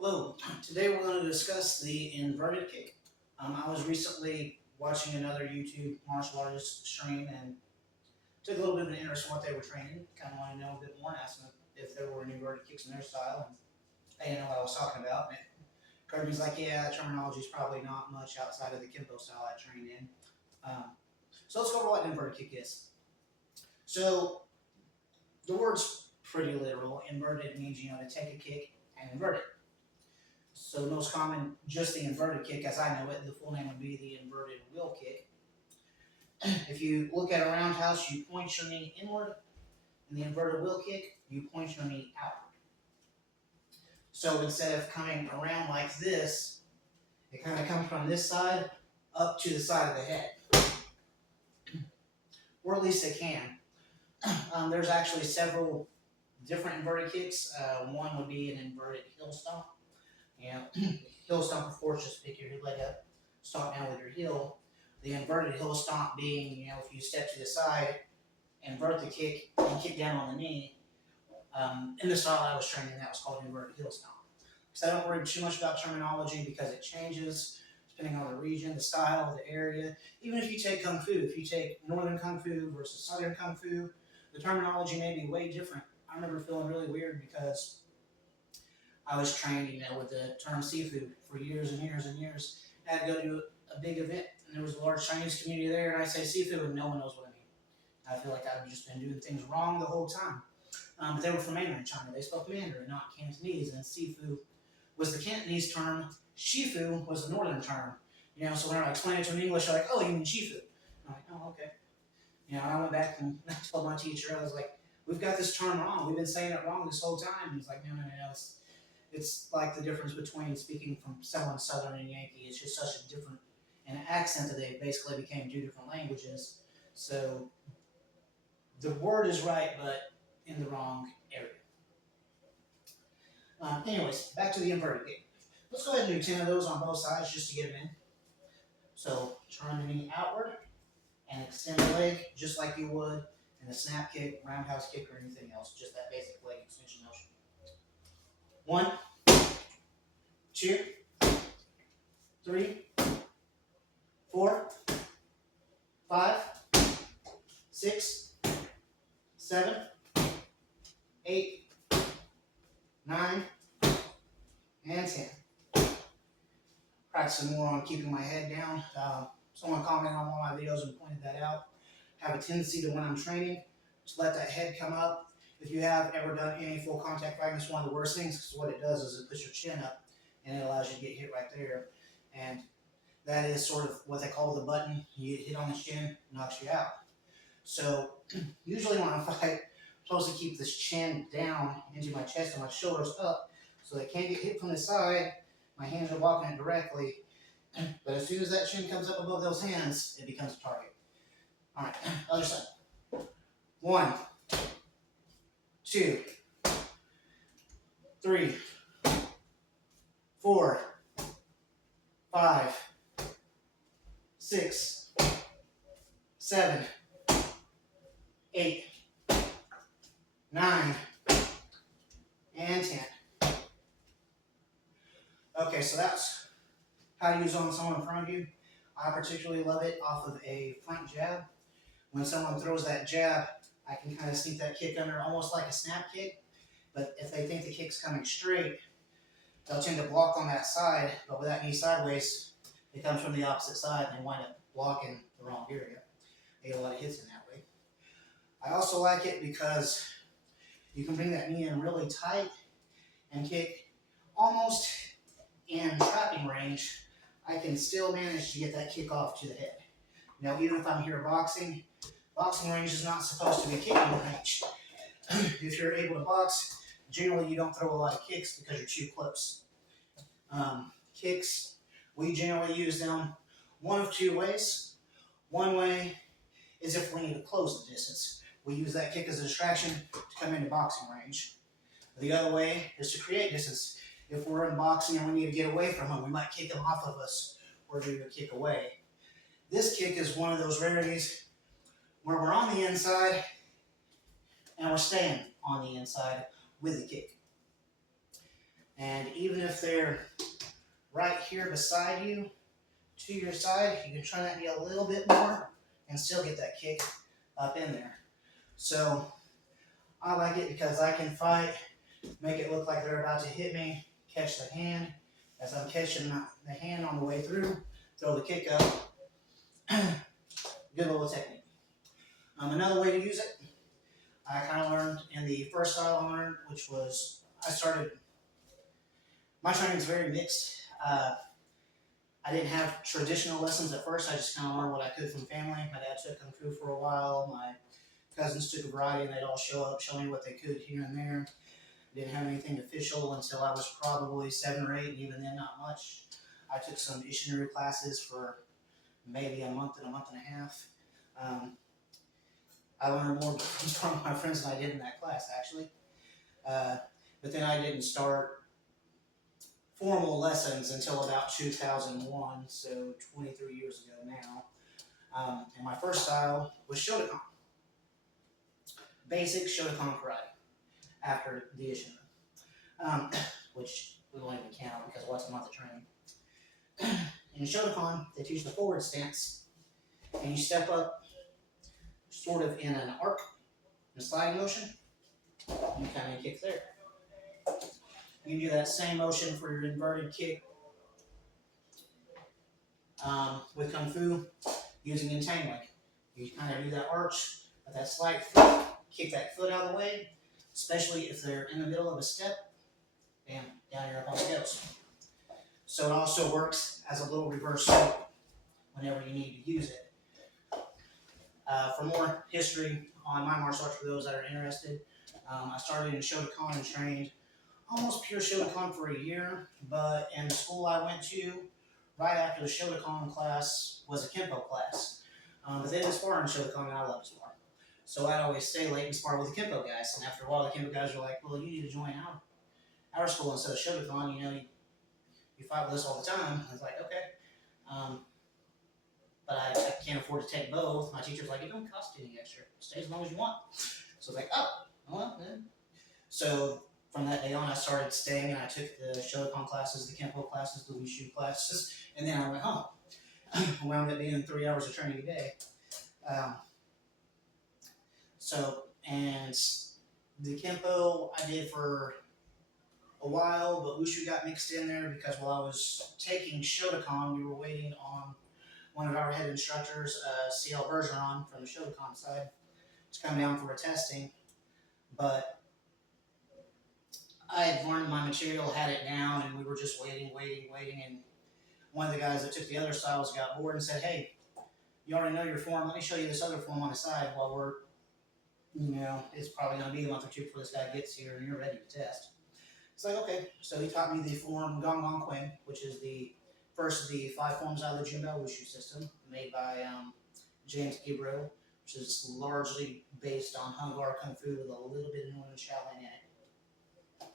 Hello, today we're going to discuss the inverted kick. I was recently watching another YouTube martial artist stream and took a little bit of an interest in what they were training. Kind of want to know a bit more and asked them if there were any inverted kicks in their style. And they didn't know what I was talking about. And Kirby's like, yeah, that terminology is probably not much outside of the kenpo style I trained in. Um, so let's go over what an inverted kick is. So the word's pretty literal. Inverted means, to take a kick and invert it. So the most common, just the inverted kick as I know it, the full name would be the inverted wheel kick. If you look at a roundhouse, you point your knee inward. In the inverted wheel kick, you point your knee outward. So instead of coming around like this, it kind of comes from this side up to the side of the head. Or at least it can. There's actually several different inverted kicks. One would be an inverted heel stomp. Heel stomp, of course, just pick your leg up, stomp down with your heel. The inverted heel stomp being, if you step to the side, invert the kick, and kick down on the knee. In the style I was training, that was called inverted heel stomp. So I don't worry too much about terminology because it changes depending on the region, the style, the area. Even if you take Kung Fu, if you take Northern Kung Fu versus Southern Kung Fu, the terminology may be way different. I remember feeling really weird because I was trained, with the term Sifu for years and years and years. I had to go to a big event, and there was a large Chinese community there, and I say Sifu, and no one knows what I mean. I feel like I've just been doing things wrong the whole time. But they were from mainland China. They spoke Mandarin, not Cantonese, and Sifu was the Cantonese term. Shifu was the northern term. So when I explained it to them in English, they're like, oh, you mean Shifu? I'm like, oh, okay. I went back and I told my teacher, I was like, we've got this term wrong. We've been saying it wrong this whole time. And he's like, no. It's like the difference between speaking from someone Southern and Yankee. It's just such a different an accent that they basically became two different languages. So the word is right, but in the wrong area. Anyways, back to the inverted kick. Let's go ahead and do 10 of those on both sides just to get them in. So turn the knee outward and extend the leg just like you would in a snap kick, roundhouse kick, or anything else. Just that basic leg extension motion. 1, 2, 3, 4, 5, 6, 7, 8, 9, and 10. Practice some more on keeping my head down. Someone commented on one of my videos and pointed that out. I have a tendency to, when I'm training, to let that head come up. If you have ever done any full contact fighting, it's one of the worst things because what it does is it puts your chin up and it allows you to get hit right there. And that is sort of what they call the button. You hit on the chin, knocks you out. So usually when I fight, I'm supposed to keep this chin down into my chest and my shoulders up so they can't get hit from the side. My hands are blocking it directly. But as soon as that chin comes up above those hands, it becomes a target. All right, other side. 1, 2, 3, 4, 5, 6, 7, 8, 9, and 10. Okay, so that's how to use on someone in front of you. I particularly love it off of a front jab. When someone throws that jab, I can kind of sneak that kick under almost like a snap kick. But if they think the kick's coming straight, they'll tend to block on that side. But with that knee sideways, it comes from the opposite side and they wind up blocking the wrong area. They get a lot of hits in that way. I also like it because you can bring that knee in really tight and kick almost in trapping range. I can still manage to get that kick off to the head. Now, even if I'm here boxing range is not supposed to be kicking range. If you're able to box, generally you don't throw a lot of kicks because you're too close. Kicks, we generally use them one of two ways. One way is if we need to close the distance. We use that kick as a distraction to come into boxing range. The other way is to create distance. If we're in boxing and we need to get away from them, we might kick them off of us or do a kick away. This kick is one of those rarities where we're on the inside and we're staying on the inside with the kick. And even if they're right here beside you, to your side, you can turn that knee a little bit more and still get that kick up in there. So I like it because I can fight, make it look like they're about to hit me, catch the hand. As I'm catching the hand on the way through, throw the kick up. Good little technique. Another way to use it, I kind of learned in the first style I learned, which was my training is very mixed. I didn't have traditional lessons at first. I just kind of learned what I could from family. My dad took Kung Fu for a while. My cousins took a variety, and they'd all show up, show me what they could here and there. Didn't have anything official until I was probably 7 or 8, and even then, not much. I took some missionary classes for maybe a month and a half. I learned more from my friends than I did in that class, actually. But then I didn't start formal lessons until about 2001, so 23 years ago now. And my first style was Shotokan. Basic Shotokan karate after the Ishima, which we won't even count because what's a month of training. In Shotokan, they teach the forward stance, and you step up sort of in an arc, in a sliding motion. You kind of kick there. You can do that same motion for your inverted kick with Kung Fu using entangling. You kind of do that arch with that slight foot, kick that foot out of the way, especially if they're in the middle of a step. Bam, down your up it goes. So it also works as a little reverse sweep whenever you need to use it. For more history on my martial arts, for those that are interested, I started in Shotokan and trained almost pure Shotokan for a year, but in the school I went to, right after the Shotokan class was a kenpo class. But they didn't spar in Shotokan, and I love to spar. So I'd always stay late and spar with the kenpo guys. And after a while, the kenpo guys were like, well, you need to join our school instead of Shotokan. You fight with us all the time. I was like, okay. But I can't afford to take both. My teacher's like, it don't cost you any extra. Stay as long as you want. So I was like, oh, well, yeah. So from that day on, I started staying, and I took the Shotokan classes, the kenpo classes, the wushu classes, and then I went home. I wound up being 3 hours of training a day. And the kenpo I did for a while, but wushu got mixed in there because while I was taking Shotokan, we were waiting on one of our head instructors, CL Bergeron from the Shotokan side, to come down for a testing. But I had learned my material, had it down, and we were just waiting. And one of the guys that took the other styles got bored and said, hey, you already know your form. Let me show you this other form on the side while we're, it's probably going to be a month or two before this guy gets here and you're ready to test. It's like, okay. So he taught me the form Gong Gong Quinn, which is the first of the 5 forms out of the Jimbao Wushu system, made by James Gabriel, which is largely based on Hungar Kung Fu with a little bit of Northern Shaolin in it.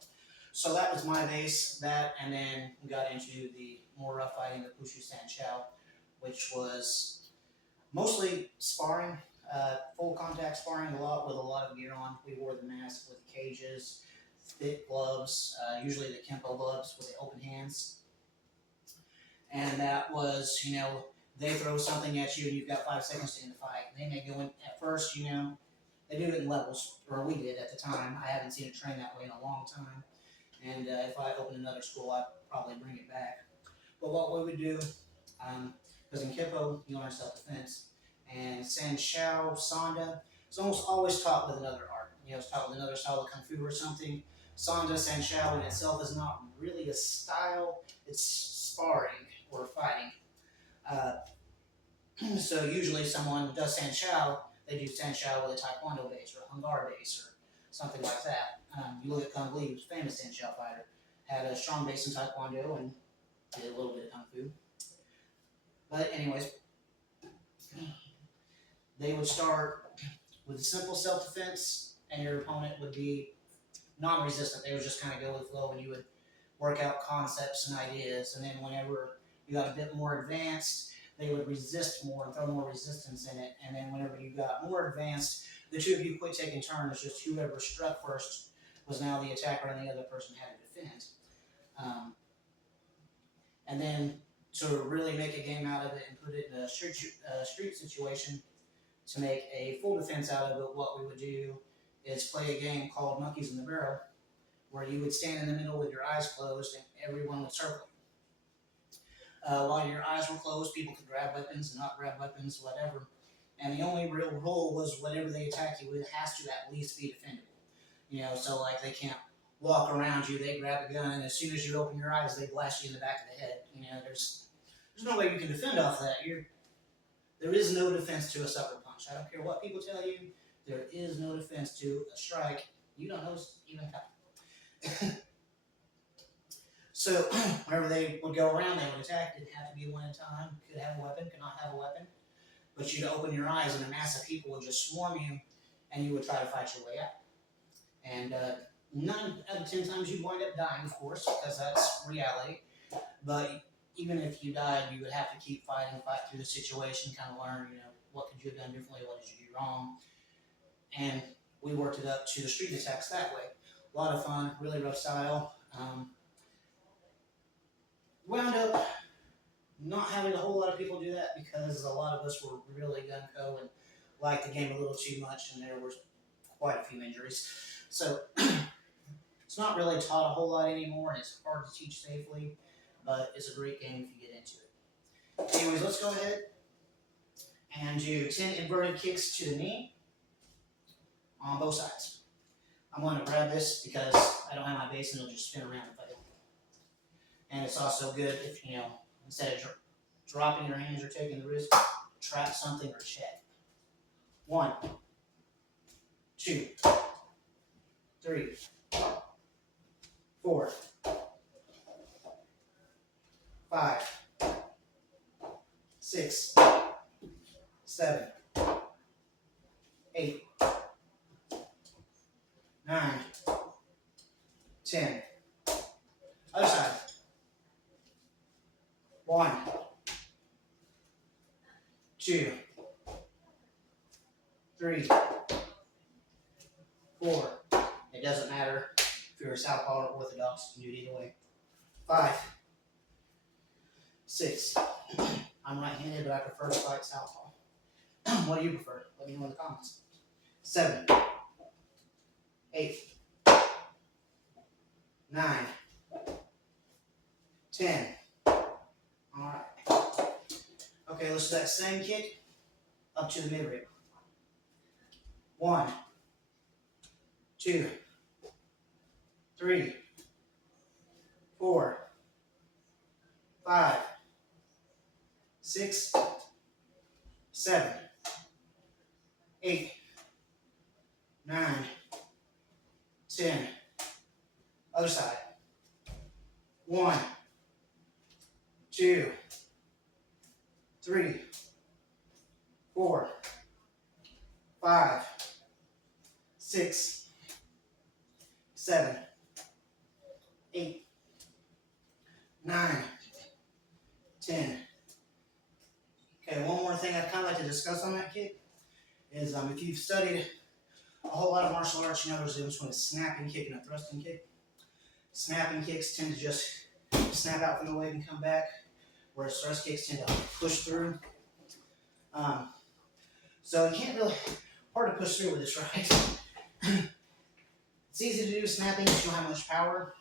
So that was my base, and then we got into the more rough fighting, the Wushu Sanshao, which was mostly sparring, full contact sparring, with a lot of gear on. We wore the mask with the cages, thick gloves, usually the kenpo gloves with the open hands. And that was, they throw something at you and you've got 5 seconds to end the fight. They may go in at first, they do it in levels, or we did at the time. I haven't seen it trained that way in a long time. And if I open another school, I'd probably bring it back. But what we would do, because in kenpo, you learn self-defense. And Sanshao, Sanda, it's almost always taught with another art. It's taught with another style of Kung Fu or something. Sanda, Sanshao in itself is not really a style. It's sparring or fighting. So usually someone does Sanshao, they do Sanshao with a Taekwondo base or a Hungar base or something like that. You look at Kung Lee, who's a famous Sanshao fighter, had a strong base in Taekwondo and did a little bit of Kung Fu. But anyways, they would start with a simple self-defense, and your opponent would be non-resistant. They would just kind of go with the flow, and you would work out concepts and ideas. And then whenever you got a bit more advanced, they would resist more and throw more resistance in it. And then whenever you got more advanced, the two of you quit taking turns. Just whoever struck first was now the attacker, and the other person had to defend. Um, and then to really make a game out of it and put it in a street situation to make a full defense out of it, what we would do is play a game called Monkeys in the Barrel, where you would stand in the middle with your eyes closed and everyone would circle. While your eyes were closed, people could grab weapons and not grab weapons, whatever. And the only real rule was whatever they attack you with has to at least be defendable. So like they can't walk around you, they grab a gun, and as soon as you open your eyes, they blast you in the back of the head. There's no way you can defend off that. There is no defense to a sucker punch. I don't care what people tell you. There is no defense to a strike. You don't know it's even coming. So whenever they would go around, they would attack. It didn't have to be one at a time. Could have a weapon, could not have a weapon. But you'd open your eyes and a mass of people would just swarm you, and you would try to fight your way out. And 9 out of 10 times you'd wind up dying, of course, because that's reality. But even if you died, you would have to keep fighting, fight through the situation, kind of learn, what could you have done differently, what did you do wrong. And we worked it up to the street attacks that way. A lot of fun, really rough style. Wound up not having a whole lot of people do that because a lot of us were really gung-ho and liked the game a little too much, and there were quite a few injuries. So it's not really taught a whole lot anymore, and it's hard to teach safely, but it's a great game if you get into it. Anyways, let's go ahead and do 10 inverted kicks to the knee on both sides. I'm going to grab this because I don't have my base and it'll just spin around if I don't. And it's also good if, instead of dropping your hands or taking the risk, trap something or check. 1, 2, 3, 4, 5, 6, 7, 8, 9, 10. Other side. 1, 2, 3, 4. It doesn't matter if you're a southpaw or orthodox, you can do it either way. 5, 6. I'm right-handed, but I prefer to fight southpaw. What do you prefer? Let me know in the comments. 7, 8, 9, 10. Alright. Okay, let's do that same kick up to the mid-rib. 1, 2, 3, 4, 5, 6, 7, 8, 9, 10. Other side. 1, 2, 3, 4, 5, 6, 7, 8, 9, 10. Okay, one more thing I'd kind of like to discuss on that kick is if you've studied a whole lot of martial arts, you know there's a difference between a snapping kick and a thrusting kick. Snapping kicks tend to just snap out from the leg and come back, whereas thrust kicks tend to push through. So you can't really, hard to push through with this, right? It's easy to do snapping if you don't have much power.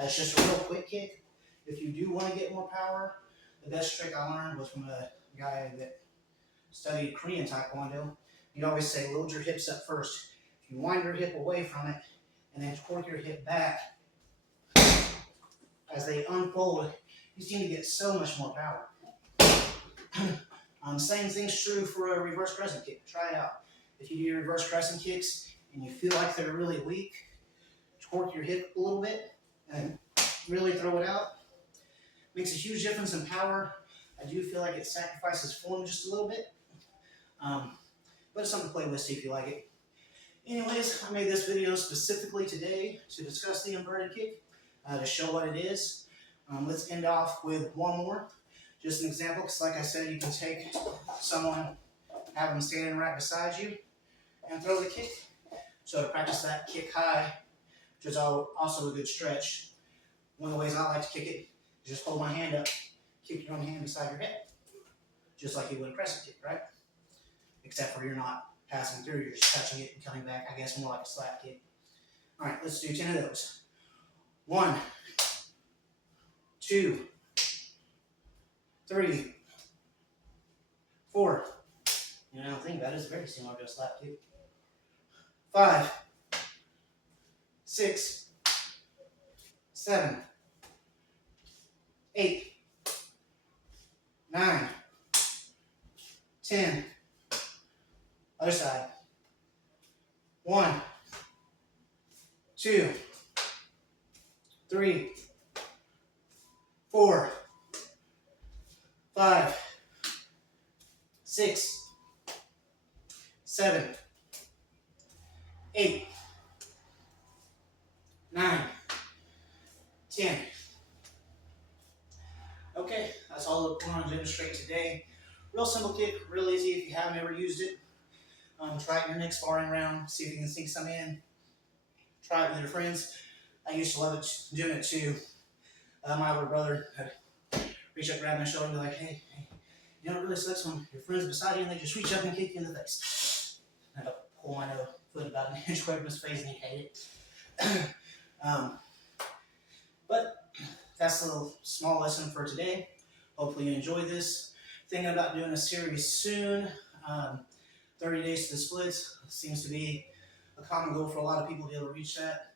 It's just a real quick kick. If you do want to get more power, the best trick I learned was from a guy that studied Korean Taekwondo. He'd always say, load your hips up first. If you wind your hip away from it and then torque your hip back, as they unfold, you seem to get so much more power. Same thing's true for a reverse crescent kick. Try it out. If you do your reverse crescent kicks and you feel like they're really weak, torque your hip a little bit and really throw it out. Makes a huge difference in power. I do feel like it sacrifices form just a little bit. But it's something to play with, see if you like it. Anyways, I made this video specifically today to discuss the inverted kick, to show what it is. Let's end off with one more. Just an example, because like I said, you can take someone, have them standing right beside you, and throw the kick. So to practice that kick high, which is also a good stretch, One of the ways I like to kick it is just hold my hand up, kick your own hand beside your head, just like you would a crescent kick, right? Except for you're not passing through, you're just touching it and coming back, I guess more like a slap kick. All right, let's do 10 of those. 1, 2, 3, 4. You know, think about it, it's very similar to a slap kick. 5, 6, 7, 8, 9, 10. Other side. 1, 2, 3, 4, 5, 6, 7, 8, 9, 10. Okay, that's all we're going to demonstrate today. Real simple kick, real easy if you haven't ever used it. Try it in your next sparring round, see if you can sink some in. Try it with your friends. I used to love it, doing it too. My older brother had reach up, grab my shoulder, and be like, hey, you know, it really sucks when your friend's beside you and they just reach up and kick you in the face. And I'd pull my foot about an inch away from his face and he'd hate it. But that's a little small lesson for today. Hopefully you enjoyed this. Thinking about doing a series soon. 30 days to the splits seems to be a common goal for a lot of people to be able to reach that.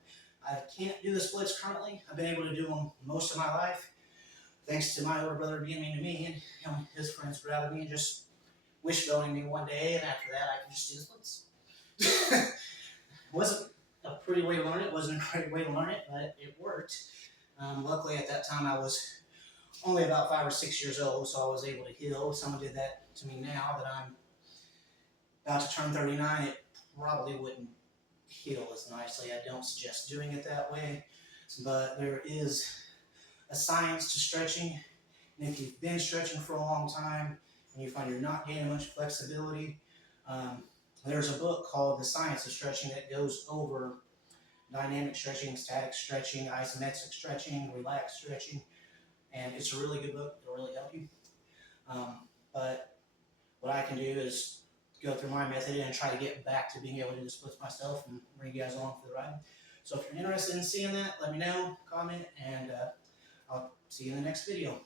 I can't do the splits currently. I've been able to do them most of my life, thanks to my older brother being mean to me and his friends grabbing me and just wishboning me one day, and after that I could just do the splits. It wasn't a pretty way to learn it. It wasn't a great way to learn it, but it worked. Luckily at that time I was only about 5 or 6 years old, so I was able to heal. If someone did that to me now that I'm about to turn 39, it probably wouldn't heal as nicely. I don't suggest doing it that way, but there is a science to stretching, and if you've been stretching for a long time and you find you're not gaining much flexibility, there's a book called The Science of Stretching that goes over dynamic stretching, static stretching, isometric stretching, relaxed stretching, and it's a really good book. It'll really help you. But what I can do is go through my method and try to get back to being able to do the splits myself and bring you guys along for the ride. So if you're interested in seeing that, let me know, comment, and I'll see you in the next video.